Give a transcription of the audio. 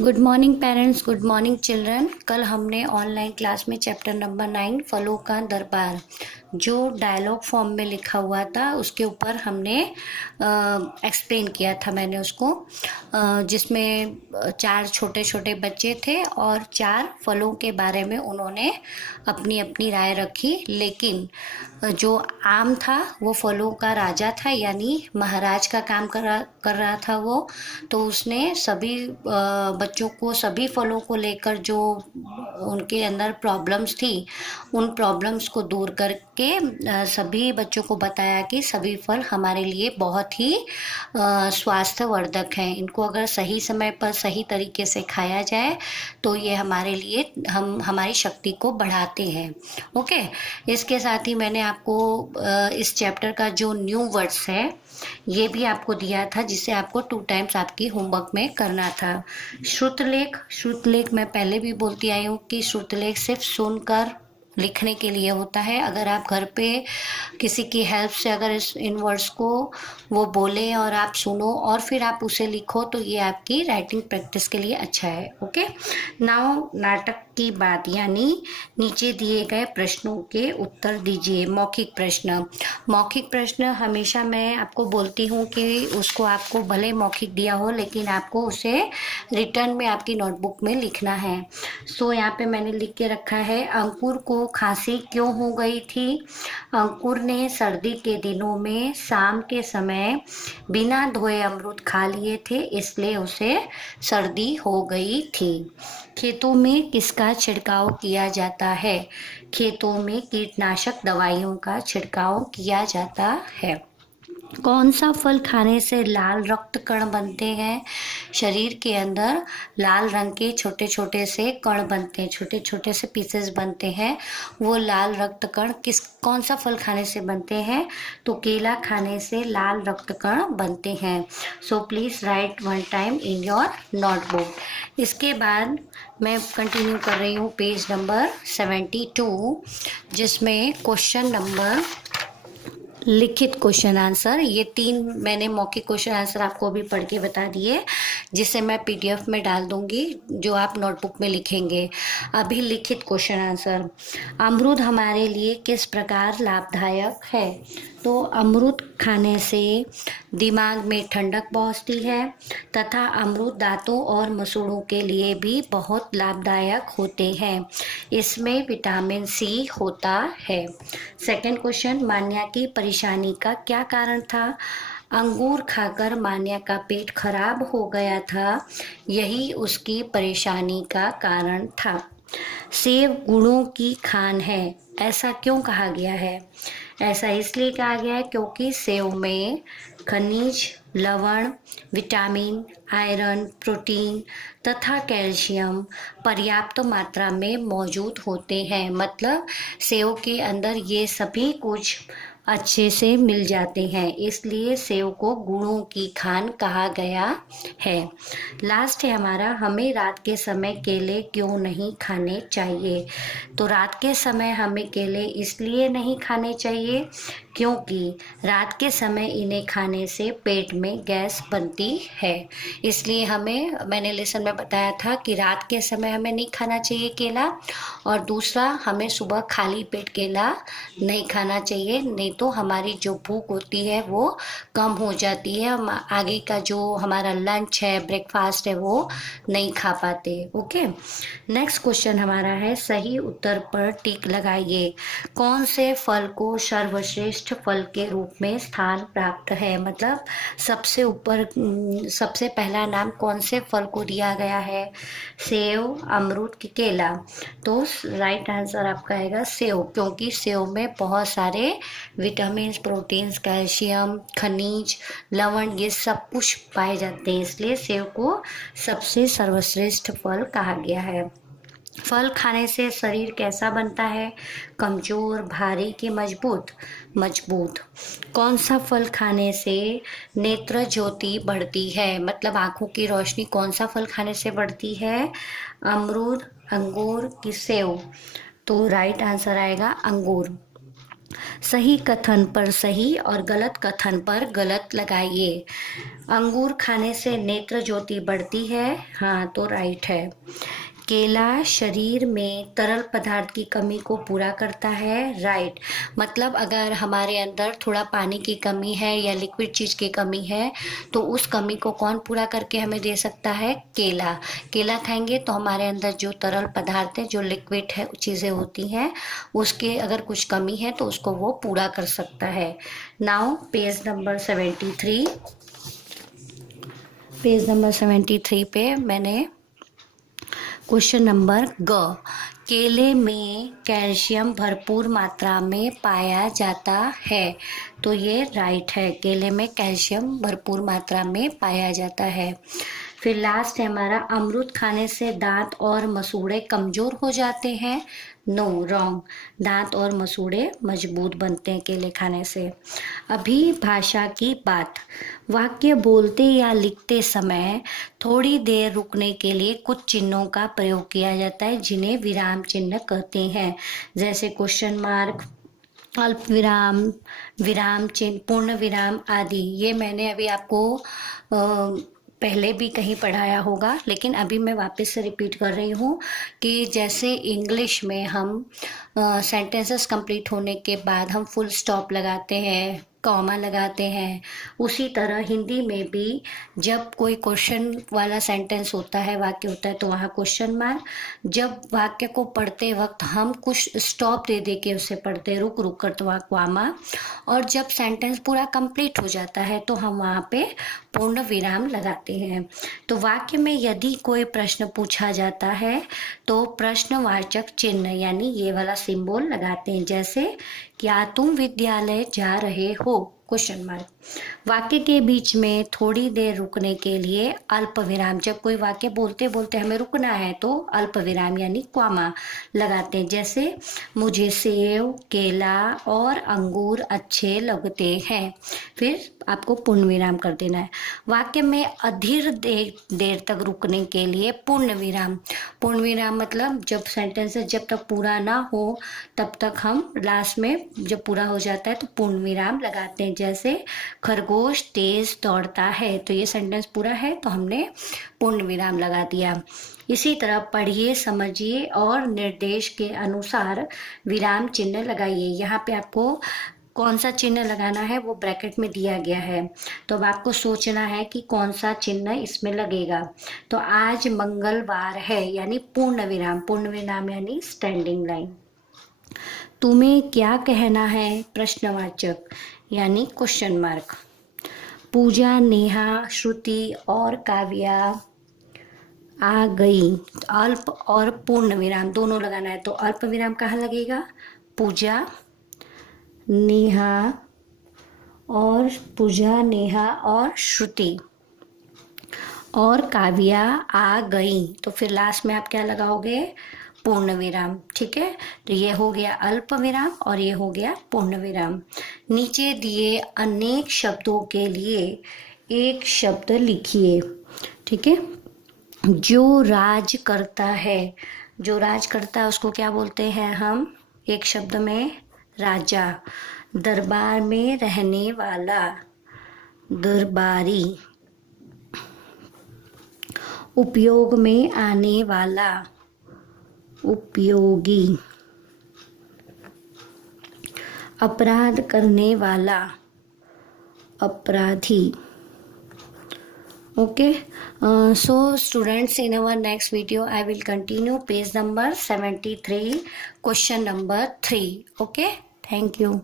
Good morning parents, good morning children. कल हमने online class में चैप्टर नंबर 9 फलों का दरबार जो डायलॉग फॉर्म में लिखा हुआ था उसके ऊपर हमने एक्सप्लेन किया था। मैंने उसको जिसमें 4 छोटे छोटे बच्चे थे और 4 फलों के बारे में उन्होंने अपनी अपनी राय रखी। लेकिन जो आम था वो फलों का राजा था, यानी महाराज का काम कर रहा था वो। तो उसने सभी बच्चों को सभी फलों को लेकर जो उनके अंदर प्रॉब्लम्स थी उन प्रॉब्लम्स को दूर करके सभी बच्चों को बताया कि सभी फल हमारे लिए बहुत ही स्वास्थ्यवर्धक हैं। इनको अगर सही समय पर सही तरीके से खाया जाए तो ये हमारे लिए हमारी शक्ति को बढ़ाते हैं। ओके, इसके साथ ही मैंने आपको इस चैप्टर का जो न्यू वर्ड्स है ये भी आपको दिया था, जिसे आपको 2 टाइम्स आपकी होमवर्क में करना था। श्रुतलेख मैं पहले भी बोलती आई हूँ कि श्रुतलेख सिर्फ सुनकर लिखने के लिए होता है। अगर आप घर पे किसी की हेल्प से अगर इन वर्ड्स को वो बोले और आप सुनो और फिर आप उसे लिखो तो ये आपकी राइटिंग प्रैक्टिस के लिए अच्छा है। ओके, नाउ नाटक की बात, यानी नीचे दिए गए प्रश्नों के उत्तर दीजिए। मौखिक प्रश्न हमेशा मैं आपको बोलती हूँ कि उसको आपको भले मौखिक दिया हो लेकिन आपको उसे रिटर्न में आपकी नोटबुक में लिखना है। सो यहाँ पे मैंने लिख के रखा है, अंकुर को खांसी क्यों हो गई थी? अंकुर ने सर्दी के दिनों में शाम के समय बिना धोए अमरूद खा लिए थे, इसलिए उसे सर्दी हो गई थी। खेतों में किसका छिड़काव किया जाता है? खेतों में कीटनाशक दवाइयों का छिड़काव किया जाता है। कौन सा फल खाने से लाल रक्त कण बनते हैं? शरीर के अंदर लाल रंग के छोटे छोटे से कण बनते हैं, छोटे छोटे से पीसेस बनते हैं। वो लाल रक्त कण कौन सा फल खाने से बनते हैं? तो केला खाने से लाल रक्त कण बनते हैं। So please right 1 time in your notebook. इसके बाद मैं कंटिन्यू कर रही हूँ पेज नंबर 72, जिसमें क्वेश्चन नंबर लिखित क्वेश्चन आंसर, ये 3 मैंने मौखिक क्वेश्चन आंसर आपको अभी पढ़ के बता दिए, जिसे मैं पीडीएफ में डाल दूंगी जो आप नोटबुक में लिखेंगे। अभी लिखित क्वेश्चन आंसर, अमरूद हमारे लिए किस प्रकार लाभदायक है? तो अमरूद खाने से दिमाग में ठंडक पहुंचती है तथा अमरूद दांतों और मसूड़ों के लिए भी बहुत लाभदायक होते हैं। इसमें विटामिन सी होता है। सेकंड क्वेश्चन, मान्या की परेशानी का क्या कारण था? अंगूर खाकर मान्या का पेट खराब हो गया था, यही उसकी परेशानी का कारण था। सेब गुणों की खान है, ऐसा क्यों कहा गया है? ऐसा इसलिए कहा गया है क्योंकि सेब में खनिज, लवण, विटामिन, आयरन, प्रोटीन तथा कैल्शियम पर्याप्त मात्रा में मौजूद होते हैं। मतलब सेब के अंदर ये सभी कुछ अच्छे से मिल जाते हैं, इसलिए सेब को गुणों की खान कहा गया है। लास्ट है हमारा, हमें रात के समय केले क्यों नहीं खाने चाहिए? तो रात के समय हमें केले इसलिए नहीं खाने चाहिए क्योंकि रात के समय इन्हें खाने से पेट में गैस बनती है। इसलिए मैंने लेसन में बताया था कि रात के समय हमें नहीं खाना चाहिए केला, और दूसरा हमें सुबह खाली पेट केला नहीं खाना चाहिए, नहीं तो हमारी जो भूख होती है वो कम हो जाती है, हम आगे का जो हमारा लंच है, ब्रेकफास्ट है, वो नहीं खा पाते। ओके, नेक्स्ट क्वेश्चन हमारा है, सही उत्तर पर टिक लगाइए। कौन से फल को सर्वश्रेष्ठ फल के रूप में स्थान प्राप्त है? मतलब सबसे ऊपर सबसे पहला नाम कौन से फल को दिया गया है? सेब, अमरूद की केला? तो राइट आंसर आपका आएगा सेब, क्योंकि सेब में बहुत सारे विटामिन, प्रोटीन्स, कैल्शियम, खनिज, लवण ये सब कुछ पाए जाते हैं, इसलिए सेब को सबसे सर्वश्रेष्ठ फल कहा गया है। फल खाने से शरीर कैसा बनता है? कमजोर, भारी कि मजबूत? मजबूत। कौन सा फल खाने से नेत्र ज्योति बढ़ती है? मतलब आंखों की रोशनी कौन सा फल खाने से बढ़ती है? अमरूद, अंगूर कि सेब? तो राइट आंसर आएगा अंगूर। सही कथन पर सही और गलत कथन पर गलत लगाइए। अंगूर खाने से नेत्र ज्योति बढ़ती है, हाँ तो राइट है। केला शरीर में तरल पदार्थ की कमी को पूरा करता है, राइट। मतलब अगर हमारे अंदर थोड़ा पानी की कमी है या लिक्विड चीज़ की कमी है तो उस कमी को कौन पूरा करके हमें दे सकता है? केला। केला खाएंगे तो हमारे अंदर जो तरल पदार्थ है, जो लिक्विड है चीज़ें होती हैं, उसके अगर कुछ कमी है तो उसको वो पूरा कर सकता है। Now page number 73, page number 73 पे मैंने क्वेश्चन नंबर ग, केले में कैल्शियम भरपूर मात्रा में पाया जाता है, तो ये राइट है, केले में कैल्शियम भरपूर मात्रा में पाया जाता है। फिर लास्ट है हमारा, अमरूद खाने से दांत और मसूड़े कमजोर हो जाते हैं, नो रॉन्ग, दांत और मसूड़े मजबूत बनते हैं केले खाने से। अभी भाषा की बात, वाक्य बोलते या लिखते समय थोड़ी देर रुकने के लिए कुछ चिन्हों का प्रयोग किया जाता है जिन्हें विराम चिन्ह कहते हैं, जैसे क्वेश्चन मार्क, अल्प विराम, विराम चिन्ह, पूर्ण विराम आदि। ये मैंने अभी आपको पहले भी कहीं पढ़ाया होगा, लेकिन अभी मैं वापस से रिपीट कर रही हूँ कि जैसे इंग्लिश में हम सेंटेंसेस कंप्लीट होने के बाद हम फुल स्टॉप लगाते हैं, कॉमा लगाते हैं, उसी तरह हिंदी में भी जब कोई क्वेश्चन वाला सेंटेंस होता है, वाक्य होता है, तो वहाँ क्वेश्चन मार्क। जब वाक्य को पढ़ते वक्त हम कुछ स्टॉप दे दे के उसे पढ़ते रुक रुक कर, तो वहाँ कॉमा। और जब सेंटेंस पूरा कंप्लीट हो जाता है तो हम वहाँ पे पूर्ण विराम लगाते हैं। तो वाक्य में यदि कोई प्रश्न पूछा जाता है तो प्रश्नवाचक चिन्ह यानी ये वाला सिंबल लगाते हैं, जैसे क्या तुम विद्यालय जा रहे हो, क्वेश्चन मार्क। वाक्य के बीच में थोड़ी देर रुकने के लिए अल्प विराम, जब कोई वाक्य बोलते बोलते हमें रुकना है तो अल्प विराम यानी कॉमा लगाते हैं, जैसे मुझे सेब, केला और अंगूर अच्छे लगते हैं, फिर आपको पूर्ण विराम कर देना है। वाक्य में अधीर देर तक रुकने के लिए पूर्ण विराम, पूर्ण विराम मतलब जब सेंटेंस जब तक पूरा ना हो तब तक हम लास्ट में जब पूरा हो जाता है तो पूर्ण विराम लगाते हैं, जैसे खरगोश तेज दौड़ता है, तो ये सेंटेंस पूरा है तो हमने पूर्ण विराम लगा दिया। इसी तरह पढ़िए, समझिए और निर्देश के अनुसार विराम चिन्ह लगाइए। यहाँ पे आपको कौन सा चिन्ह लगाना है वो ब्रैकेट में दिया गया है, तो अब आपको सोचना है कि कौन सा चिन्ह इसमें लगेगा। तो आज मंगलवार है यानी पूर्ण विराम, पूर्ण विराम यानी स्टैंडिंग लाइन। तुम्हें क्या कहना है, प्रश्नवाचक यानी क्वेश्चन मार्क। पूजा, नेहा, श्रुति और काव्या आ गई, अल्प और पूर्ण विराम दोनों लगाना है, तो अल्प विराम कहाँ लगेगा? पूजा, नेहा और श्रुति और काव्या आ गई, तो फिर लास्ट में आप क्या लगाओगे? पूर्ण विराम, ठीक है। तो ये हो गया अल्प विराम और ये हो गया पूर्ण विराम। नीचे दिए अनेक शब्दों के लिए एक शब्द लिखिए, ठीक है। जो राज करता है, जो राज करता है उसको क्या बोलते हैं हम? एक शब्द में राजा। दरबार में रहने वाला, दरबारी। उपयोग में आने वाला, उपयोगी। अपराध करने वाला, अपराधी। Okay, so students, in our next video I will continue page number 73, question number 3. Okay, thank you.